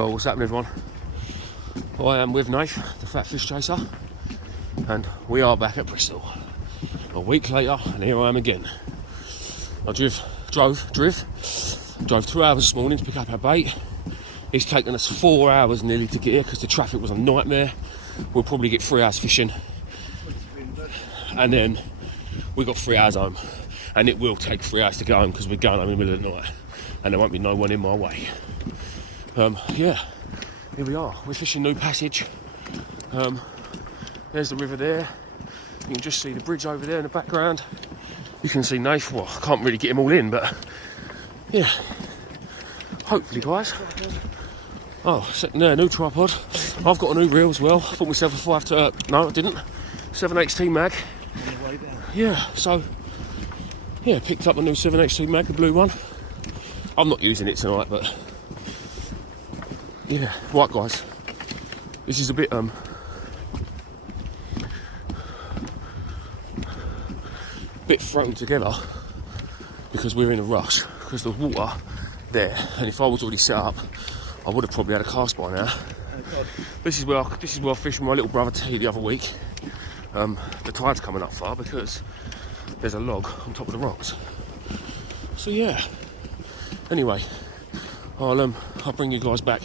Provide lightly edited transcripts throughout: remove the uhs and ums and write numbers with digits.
Yo, what's happening, everyone? I am with Nath, the fat fish chaser, and we are back at Bristol. A week later, and here I am again. I drove 2 hours this morning to pick up our bait. It's taken us 4 hours nearly to get here because the traffic was a nightmare. We'll probably get 3 hours fishing, and then we got 3 hours home. And it will take 3 hours to get home because we're going home in the middle of the night, and there won't be no one in my way. Yeah, here we are. We're fishing New Passage. There's the river there. You can just see the bridge over there in the background. You can see Nath. Well, I can't really get him all in, but yeah. Hopefully, guys. Oh, sitting there, new tripod. I've got a new reel as well. I bought myself a 5 no, I didn't. 7HT mag. Yeah, so yeah, picked up a new 7HT mag, the blue one. I'm not using it tonight, but yeah, right, guys. This is a bit thrown together because we're in a rush because the water there, and if I was already set up, I would have probably had a cast by now. This is where I fished with my little brother T the other week. The tide's coming up far because there's a log on top of the rocks. So yeah. Anyway, I'll bring you guys back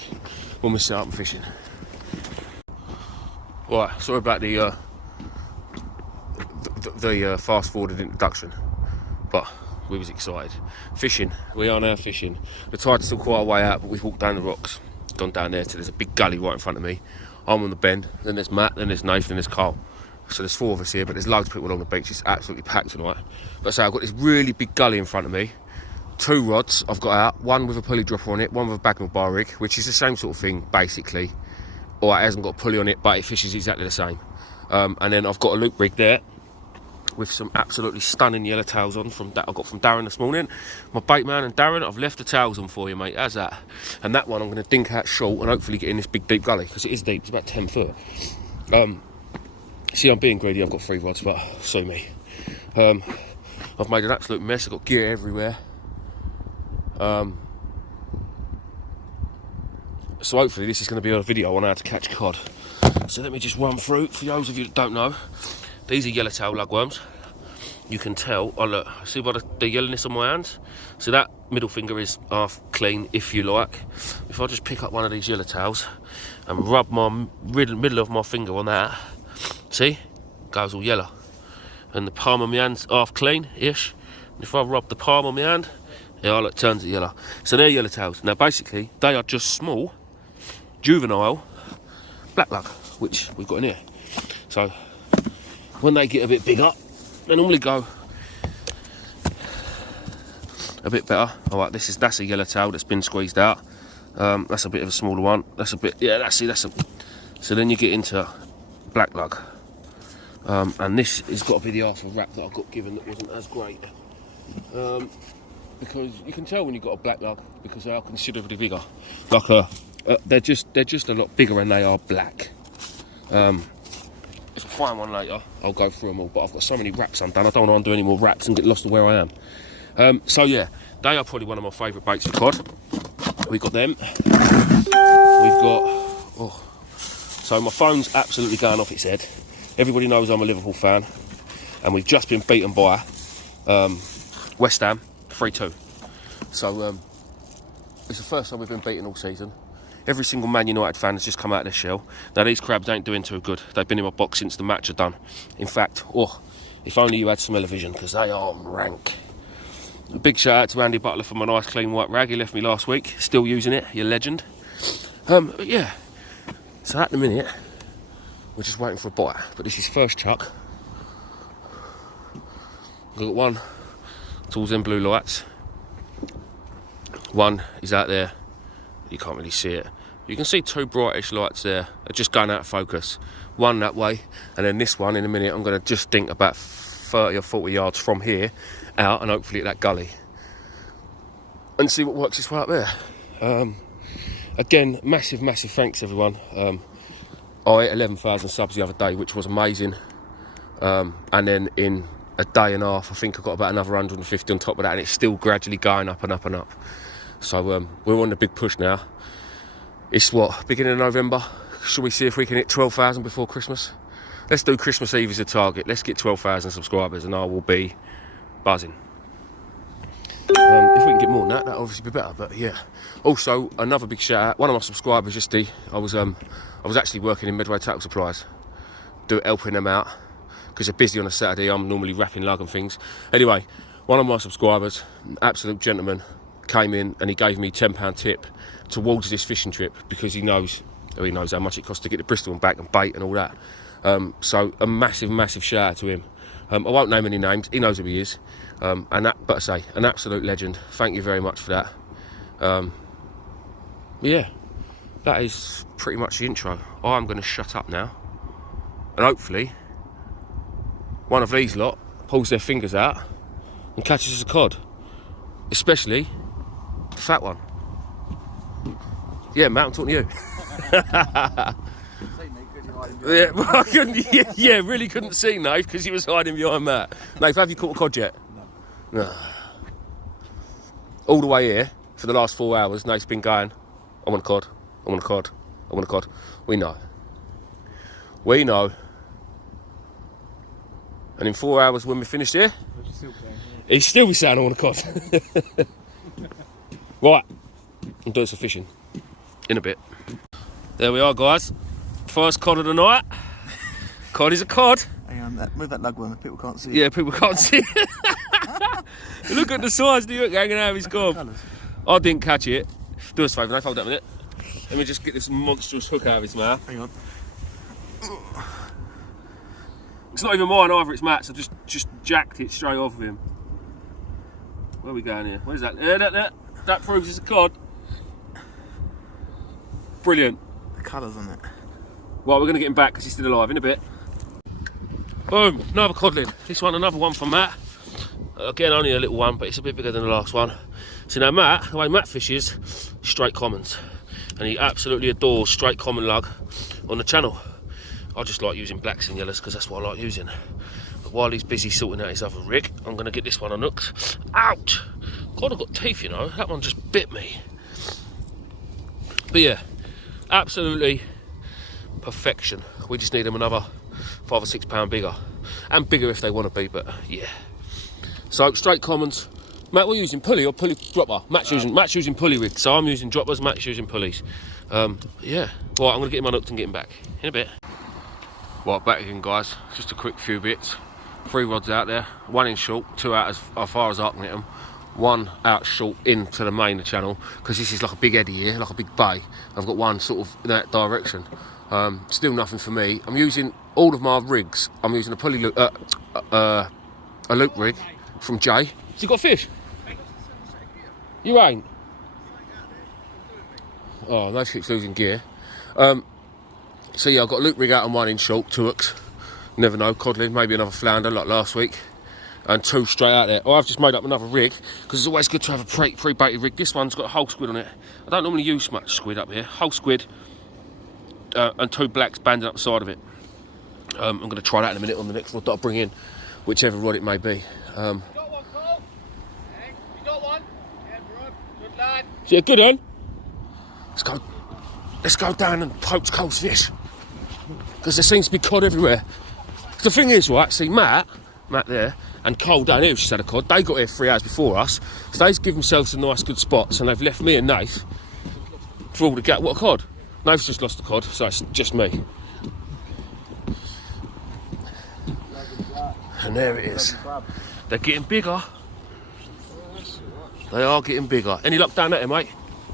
when we set up and fishing. Right, sorry about the fast forwarded introduction, but we was excited. Fishing, we are now fishing. The tide's still quite a way out, but we've walked down the rocks, gone down there till there's a big gully right in front of me. I'm on the bend, then there's Matt, then there's Nathan, then there's Carl. So there's 4 of us here, but there's loads of people along the beach. It's absolutely packed tonight. But so I've got this really big gully in front of me. 2 rods I've got out, one with a pulley dropper on it, one with a Bagnall bar rig, which is the same sort of thing basically, or it hasn't got a pulley on it, but it fishes exactly the same. And then I've got a loop rig there with some absolutely stunning yellow tails on that I got from Darren this morning. My bait man, and Darren, I've left the tails on for you, mate. How's that? And that one I'm going to dink out short and hopefully get in this big deep gully, because it is deep. It's about 10 foot. See, I'm being greedy. I've got 3 rods, but sue me. I've made an absolute mess. I've got gear everywhere. So hopefully this is going to be a video on how to catch cod. So let me just run through, for those of you that don't know, these are yellowtail lugworms. You can tell, oh look, see by the yellowness on my hands? So that middle finger is half clean, if you like. If I just pick up one of these yellowtails and rub my middle of my finger on that, see, goes all yellow. And the palm of my hand's half clean-ish. If I rub the palm of my hand, yeah, look, turns it yellow. So they're yellowtails. Now basically, they are just small, juvenile black lug, which we've got in here. So when they get a bit bigger, they normally go a bit better. All right, that's a yellowtail that's been squeezed out. That's a bit of a smaller one. That's a bit, yeah. So then you get into black lug, and this has got to be the arse of wrap that I got given that wasn't as great. Because you can tell when you've got a black lug because they are considerably bigger. Like they're just a lot bigger and they are black. If I find one later, I'll go through them all. But I've got so many wraps undone. I don't want to undo any more wraps and get lost to where I am. So yeah, they are probably one of my favourite baits for cod. We've got them. We've got. So my phone's absolutely going off its head. Everybody knows I'm a Liverpool fan, and we've just been beaten by West Ham 3-2. So it's the first time we've been beaten all season. Every single Man United fan has just come out of their shell. Now these crabs ain't doing too good. They've been in my box since the match are done. In fact, if only you had smell-o-vision, because they are rank. A big shout out to Andy Butler for my nice clean white rag he left me last week. Still using it, you legend. But yeah, so at the minute we're just waiting for a bite. But this is first chuck. I've got one towards them blue lights. One is out there. You can't really see it. You can see 2 brightish lights there. They're just going out of focus. One that way, and then this one in a minute. I'm going to just dink about 30 or 40 yards from here out, and hopefully at that gully, and see what works its way up there. Again, massive thanks everyone. I hit 11,000 subs the other day, which was amazing. And then in a day and a half, I think I got about another 150 on top of that, and it's still gradually going up and up and up. So we're on the big push now. It's what, beginning of November? Shall we see if we can hit 12,000 before Christmas? Let's do Christmas Eve as a target. Let's get 12,000 subscribers and I will be buzzing. If we can get more than that, that'll obviously be better, but yeah. Also, another big shout out, one of my subscribers, Justy, I was actually working in Medway Tackle Supplies, helping them out, because they're busy on a Saturday. I'm normally wrapping lug and things. Anyway, one of my subscribers, absolute gentleman, came in and he gave me £10 tip towards this fishing trip, because he knows how much it costs to get to Bristol and back and bait and all that. So a massive shout out to him. I won't name any names, he knows who he is. But I say, an absolute legend. Thank you very much for that. Yeah, that is pretty much the intro. I'm going to shut up now, and hopefully one of these lot pulls their fingers out and catches us a cod, especially the fat one. Yeah, Matt, I'm talking to you. Yeah, well, I couldn't, really couldn't see Nave because he was hiding behind Matt. Nave, have you caught a cod yet? No. All the way here for the last 4 hours, Nave's been going, I want a cod, I want a cod, I want a cod. We know. And in 4 hours when we finished here, he's still be saying I want a cod. Right, I'm doing some fishing in a bit. There we are, guys. First cod of the night. Cod is a cod. Hang on, move that lug one, people can't see it. Yeah, people can't see it. Look at the size, the hook hanging out of his gob. I didn't catch it. Do us a favour, Nate, hold that a minute. Let me just get this monstrous hook out of his mouth. Hang on. It's not even mine either, it's Matt's. I just jacked it straight off of him. Where are we going here? What is that? Yeah, that proves it's a cod. Brilliant. The colours on it. Well, we're going to get him back because he's still alive in a bit. Boom, another codling. This one, another one from Matt. Again, only a little one, but it's a bit bigger than the last one. So now Matt, the way Matt fishes, straight commons. And he absolutely adores straight common lug on the channel. I just like using blacks and yellows because that's what I like using. But while he's busy sorting out his other rig, I'm going to get this one unhooked. Ouch! God, I've got teeth, you know. That one just bit me. But yeah, absolutely perfection. We just need them another 5 or 6 pound bigger. And bigger if they want to be, but yeah. So, straight commons. Matt, we're using pulley or pulley dropper? Matt's using pulley rig, so I'm using droppers, Matt's using pulleys. Yeah. Right, I'm going to get him unhooked and get him back in a bit. Right, back again, guys. Just a quick few bits. 3 rods out there, 1 in short, 2 out as far as I can hit them. 1 out short into the main of the channel, because this is like a big eddy here, like a big bay. I've got 1 sort of in that direction. Still nothing for me. I'm using all of my rigs. I'm using a pulley loop, a loop rig from Jay. Has he got fish? You ain't? Oh, no, keeps losing gear. So yeah, I've got a loop rig out on 1 in short, 2 hooks. Never know, codling, maybe another flounder like last week. And 2 straight out there. I've just made up another rig, because it's always good to have a pre-baited rig. This one's got a whole squid on it. I don't normally use much squid up here. Whole squid, and 2 blacks banded up the side of it. I'm going to try that in a minute on the next rod that I bring in, whichever rod it may be. You got one, Cole? Hey, you got one? Yeah, bro. Good lad. Is it a good one? Let's go down and poach Cole's fish, because there seems to be cod everywhere. The thing is, right, see Matt there, and Cole down here, who's just had a cod, they got here 3 hours before us, so they've given themselves some nice good spots, and they've left me and Nath for all the gap. What a cod. Nath's just lost the cod, so it's just me. And there it is. They're getting bigger. They are getting bigger. Any luck down there, mate?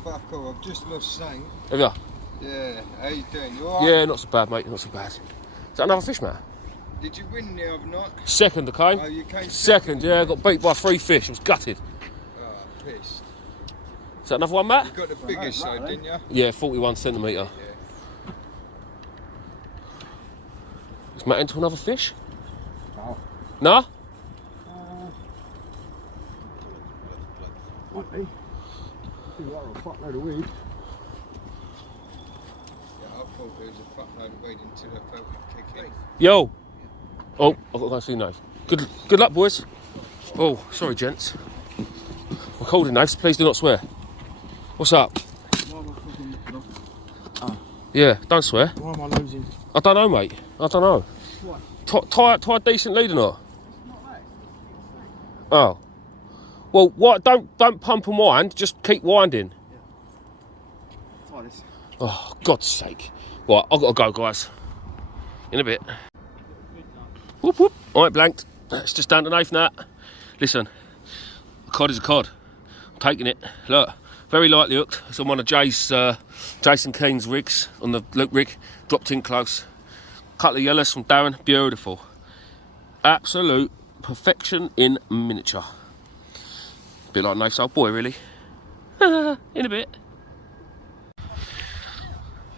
Fuck off, I've just lost something. Have you? Yeah, how you doing? You alright? Yeah, not so bad, mate, not so bad. Is that another fish, Matt? Did you win the other night? Second, I came. Oh, you came Second, yeah, I got beat by 3 fish. I was gutted. Oh, pissed. Is that another one, Matt? You got the biggest though, didn't you? Yeah, 41 centimetre. Yeah. Is Matt into another fish? No. No? Might be. I think that was a fuckload of weed. Yeah, I thought there was a fuckload of weed until I felt it kick in. Yo! Oh, I've got to go see Nave. Good luck, boys. Oh, sorry, gents. We're cold in Nave, please do not swear. What's up? Yeah, don't swear. Why am I losing? I don't know, mate. I don't know. What? Tie a decent lead or not? Oh. Well, what? Don't pump and wind. Just keep winding. Tie this. Oh, God's sake. Right, I've got to go, guys. In a bit. Whoop, whoop. All right, blanked. It's just down to Nathan that. Listen, a cod is a cod. I'm taking it. Look, very lightly hooked. It's on one of Jason Keene's rigs, on the Luke rig. Dropped in close. Couple of yellows from Darren. Beautiful. Absolute perfection in miniature. Bit like Nathan's old boy, really. In a bit.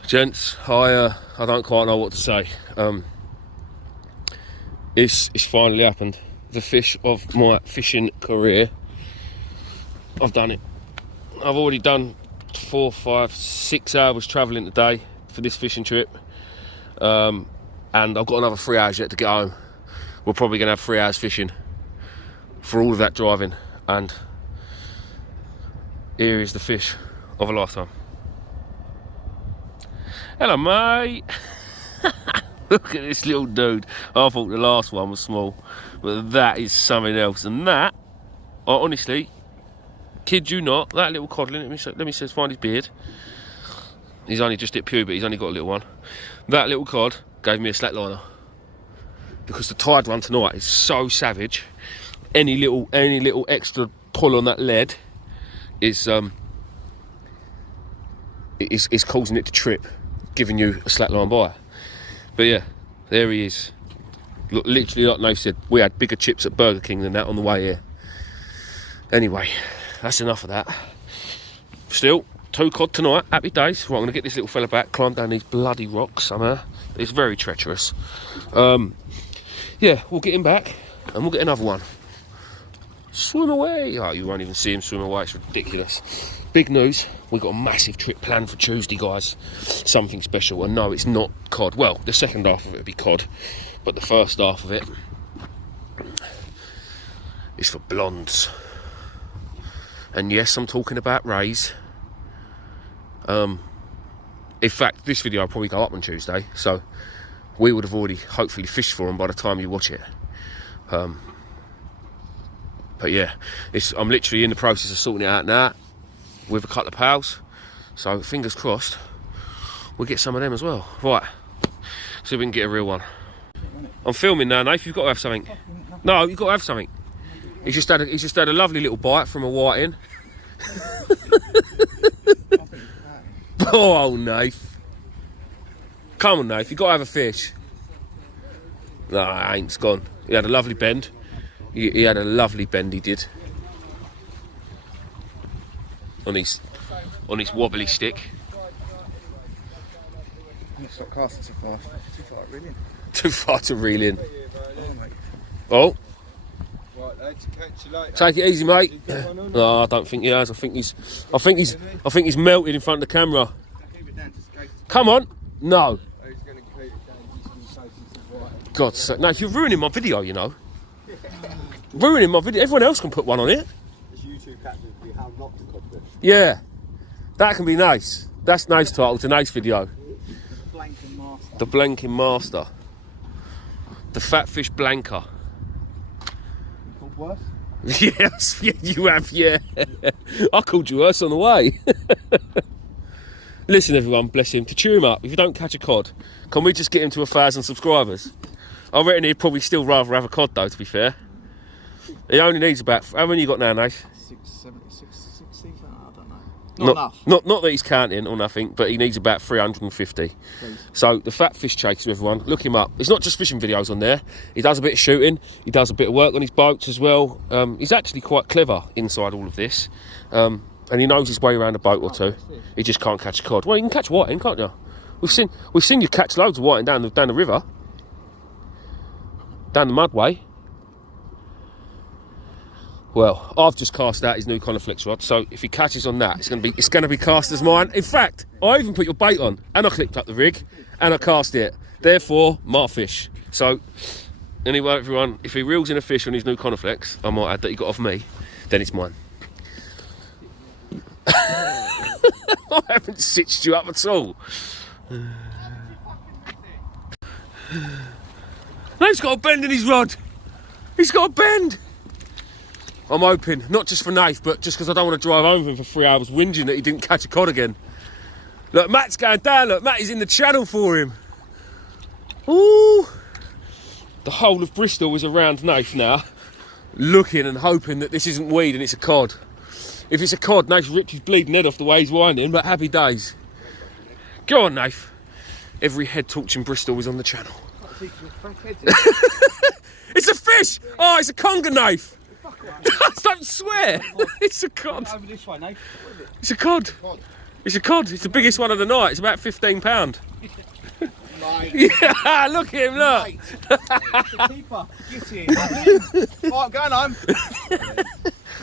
Gents, I don't quite know what to say. It's finally happened. The fish of my fishing career. I've done it. I've already done 4, 5, 6 hours travelling today for this fishing trip. And I've got another 3 hours yet to get home. We're probably going to have 3 hours fishing for all of that driving. And here is the fish of a lifetime. Hello, mate. Look at this little dude. I thought the last one was small, but that is something else. And that, I honestly, kid you not, that little codling, let me just find his beard. He's only just hit puberty, he's only got a little one. That little cod gave me a slackliner. Because the tide one tonight is so savage. Any little extra pull on that lead is causing it to trip, giving you a slackline bite. But yeah, there he is. Look, literally like Nate said, we had bigger chips at Burger King than that on the way here. Anyway, that's enough of that. Still, 2 cod tonight, happy days. Right, I'm gonna get this little fella back, climb down these bloody rocks somehow. It's very treacherous. Yeah, we'll get him back and we'll get another one. Swim away. Oh, you won't even see him swim away, it's ridiculous. Big news, we've got a massive trip planned for Tuesday, guys. Something special, and no, it's not cod. Well, the second half of it will be cod, but the first half of it is for blondes. And yes, I'm talking about rays. In fact, this video will probably go up on Tuesday, so we would have already hopefully fished for them by the time you watch it. But yeah, I'm literally in the process of sorting it out now with a couple of pals, so fingers crossed we'll get some of them as well. Right, so we can get a real one. I'm filming now, Nath. You've got to have something. No, you've got to have something. He's just had a lovely little bite from a whiting. Oh, Nath. Come on, Nath. You've got to have a fish. No, I ain't. It's gone. He had a lovely bend. He had a lovely bend, he did. On his wobbly stick. I'm not stop casting so far. Too far to reel in. Too far to reel in. Oh, mate. Oh. Right, lads, catch you later. Take it easy, mate. No, I don't think he has. I think he's melted in front of the camera. Keep it down just in case. Come on. No. He's going to keep it down. He's going to take some right. God's sake. No, you're ruining my video, you know. Ruining my video. Everyone else can put one on it. This YouTube captain will be how not to cod fish. Yeah. That can be nice. That's Nate's title to Nate's video. The blanking master. The blanking master. The fat fish blanker. Called worse? Yes, yeah, you have, yeah. I called you worse on the way. Listen, everyone, bless him, to cheer him up, if you don't catch a cod, can we just get him to 1,000 subscribers? I reckon he'd probably still rather have a cod, though, to be fair. He only needs about... How many you got now, Nath? 660, something, I don't know. Not enough. Not that he's counting or nothing, but he needs about 350. Please. So the fat fish chaser, everyone, look him up. It's not just fishing videos on there. He does a bit of shooting. He does a bit of work on his boats as well. He's actually quite clever inside all of this, and he knows his way around a boat or two. He just can't catch a cod. Well, you can catch whiting, can't you? We've seen you catch loads of whiting down the river, down the mudway. Well, I've just cast out his new Coniflex rod, so if he catches on that, it's gonna be cast as mine. In fact, I even put your bait on, and I clipped up the rig, and I cast it. Therefore, my fish. So, anyway, everyone, if he reels in a fish on his new Coniflex, I might add that he got off me, then it's mine. I haven't stitched you up at all. Nate's got a bend in his rod. He's got a bend. I'm hoping, not just for Nath, but just because I don't want to drive home with him for 3 hours whinging that he didn't catch a cod again. Look, Matt's going down. Look, Matt is in the channel for him. Ooh. The whole of Bristol is around Nath now, looking and hoping that this isn't weed and it's a cod. If it's a cod, Nath ripped his bleeding head off the way he's winding, but happy days. Go on, Nath. Every head torch in Bristol is on the channel. It's a fish! Oh, it's a conger knife! Don't swear! It's a cod. Over this way, Nate. What is it? It's a cod. It's a cod. It's the biggest one of the night. It's about 15 pound. Yeah, look at him, look. It's a keeper. Get in. Right, going home.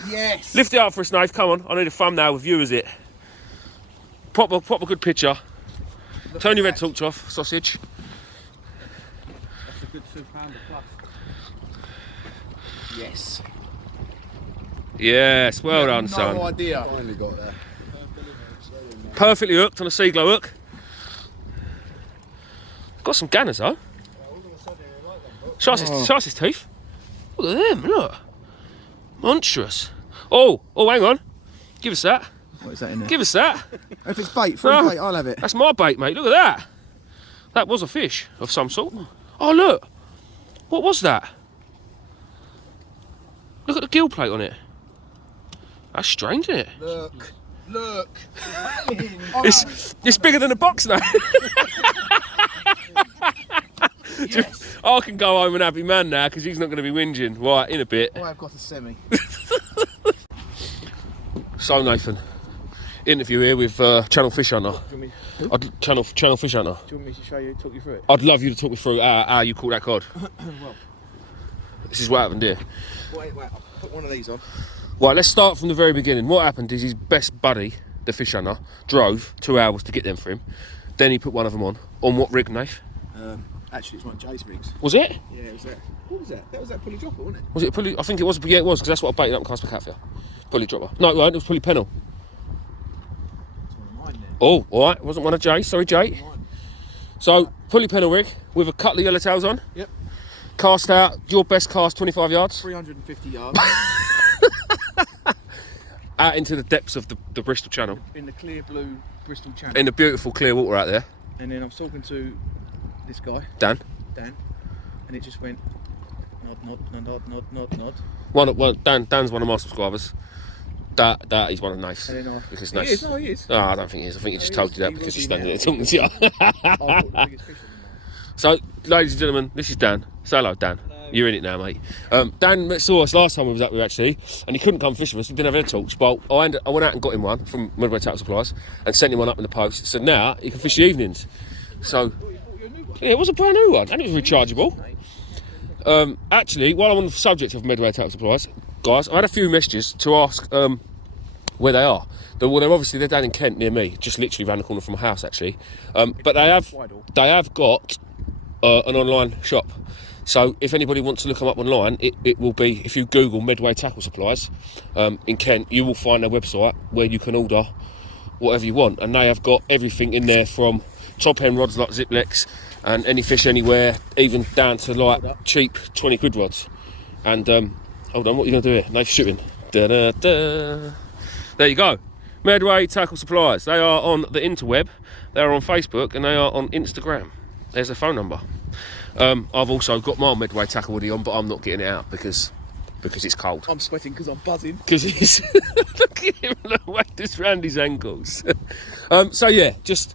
Yes. Lift it up for us, Nath. Come on. I need a thumbnail with you, is it? Pop a good picture. Turn your red torch off, sausage. That's a good £2 plus. Yes. Yes, well done, son. No idea. Finally got there. Perfectly hooked on a sea glow hook. Got some ganners though. Show us his teeth. Look at them, look. Monstrous. Oh, hang on. Give us that. What is that in there? Give us that. If it's bait, free bait, I'll have it. That's my bait, mate. Look at that. That was a fish of some sort. Oh, look. What was that? Look at the gill plate on it. That's strange, isn't it? Look. Look. It's bigger than a box now. Yes. I can go home and happy man now because he's not going to be whinging. Right, in a bit. Oh, I've got a semi. So, Nathan, interview here with Channel Fish Hunter. Channel Fish Hunter. Do you want me to show you, talk you through it? I'd love you to talk me through how you caught that cod. Well, This is what happened here. wait, I'll put one of these on. Right, let's start from the very beginning. What happened is his best buddy, the fish hunter, drove 2 hours to get them for him. Then he put one of them on. On what rig, Nath? Actually, it's one of Jay's rigs. Was it? Yeah, it was that. What was that? That was that pulley dropper, wasn't it? Was it a pulley? I think it was. Yeah, it was, because that's what I baited up and cast my cat for. Pulley dropper. No, right, it was pulley pennel. It's one of mine then. Oh, all right. It wasn't one of Jay's. Sorry, Jay. Mine. So, pulley pennel rig with a couple of yellowtails on. Yep. Cast out, your best cast, 25 yards. 350 yards. Out into the depths of the Bristol Channel. In the clear blue Bristol Channel. In the beautiful clear water out there. And then I was talking to this guy, Dan. and it just went nod. Well, Dan's one of my subscribers. That is one of Nath's. And then Because he Nath's. is, no, he is. No, I don't think he is. I think he just he told is. you that He because will he's be standing there now. talking to you. I thought the biggest fish in So, ladies and gentlemen, this is Dan. Say hello, Dan. Hello. You're in it now, mate. Dan saw us last time we was up with actually, and he couldn't come fish with us. He didn't have any torch, but I went out and got him one from Midway Tackle Supplies and sent him one up in the post. So now he can fish the evenings. So, yeah, it was a brand new one, and it was rechargeable. Actually, while I'm on the subject of Midway Tackle Supplies, guys, I had a few messages to ask where they are. They're down in Kent near me, just literally round the corner from my house actually. But they have got an online shop. So if anybody wants to look them up online, it will be, if you Google Medway Tackle Supplies in Kent, you will find their website where you can order whatever you want. And they have got everything in there from top end rods like Ziplex and any fish anywhere, even down to like cheap 20 quid rods. And hold on, what are you going to do here? Nice shooting. Da-da-da. There you go. Medway Tackle Supplies. They are on the interweb, they are on Facebook, and they are on Instagram. There's their phone number. I've also got my Medway Tackle hoodie on, but I'm not getting it out because it's cold. I'm sweating because I'm buzzing. Because he's look at him, the way this round his ankles. So yeah, just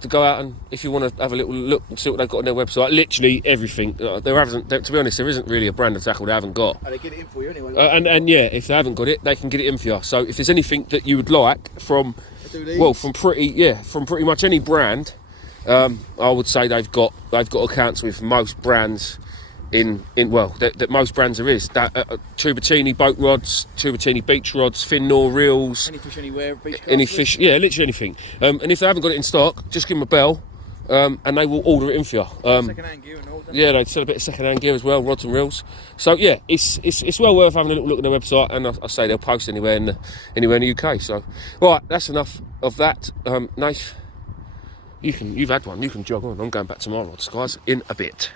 to go out and if you want to have a little look and see what they've got on their website, literally everything. To be honest, there isn't really a brand of tackle they haven't got. Oh, they get it in for you anyway. And yeah, if they haven't got it, they can get it in for you. So if there's anything that you would like from pretty much any brand, I would say they've got accounts with most brands that most brands there is. That Tubertini boat rods, Tubertini beach rods, Fin-Nor reels. Any fish anywhere, beach Any casters. fish, yeah, literally anything. And if they haven't got it in stock, just give them a bell, and they will order it in for you. Second-hand gear and all that. Yeah, they sell a bit of second-hand gear as well, rods and reels. So yeah, it's well worth having a little look at their website, and I say they'll post anywhere in the UK. So right, that's enough of that. Nath, You've had one. You can jog on. I'm going back to my rods, guys, in a bit.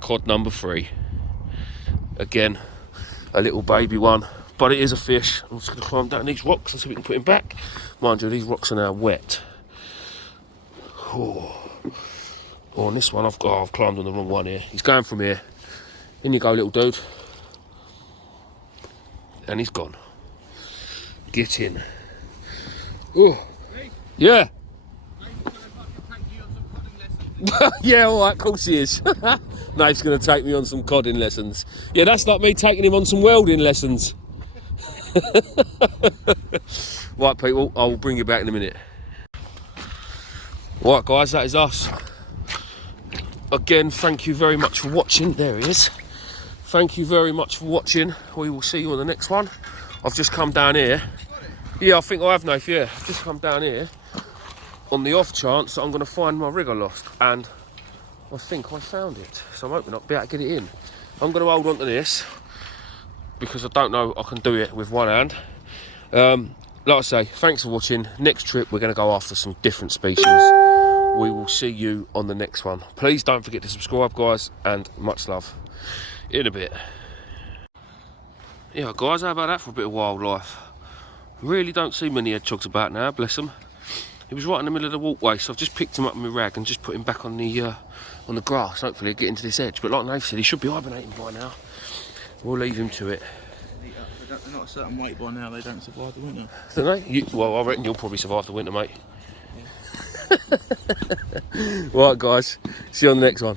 Cod number 3. Again, a little baby one, but it is a fish. I'm just going to climb down these rocks and see if we can put him back. Mind you, these rocks are now wet. Oh, on this one, I've climbed on the wrong one here. He's going from here. In you go, little dude. And he's gone. Get in. Oh, yeah. Yeah, all right, of course he is. Nate's going to take me on some codding lessons. Yeah, that's like me taking him on some welding lessons. Right, people, I will bring you back in a minute. Right, guys, that is us. Again, thank you very much for watching. There he is. Thank you very much for watching. We will see you on the next one. I've just come down here. Yeah, I think I have, Nath, yeah. I've just come down here on the off chance that I'm going to find my rig I lost. And I think I found it. So I'm hoping I'll be able to get it in. I'm going to hold on to this because I don't know I can do it with one hand. Like I say, thanks for watching. Next trip, we're going to go after some different species. We will see you on the next one. Please don't forget to subscribe, guys, and much love. In a bit. Yeah, guys, how about that for a bit of wildlife? Really don't see many hedgehogs about now, bless them. He was right in the middle of the walkway, so I've just picked him up in my rag and just put him back on the grass. Hopefully he'll get into this edge. But like Nate said, he should be hibernating by now. We'll leave him to it. They're not a certain weight by now, they don't survive the winter. Don't they? Well, I reckon you'll probably survive the winter, mate. Yeah. Right, guys. See you on the next one.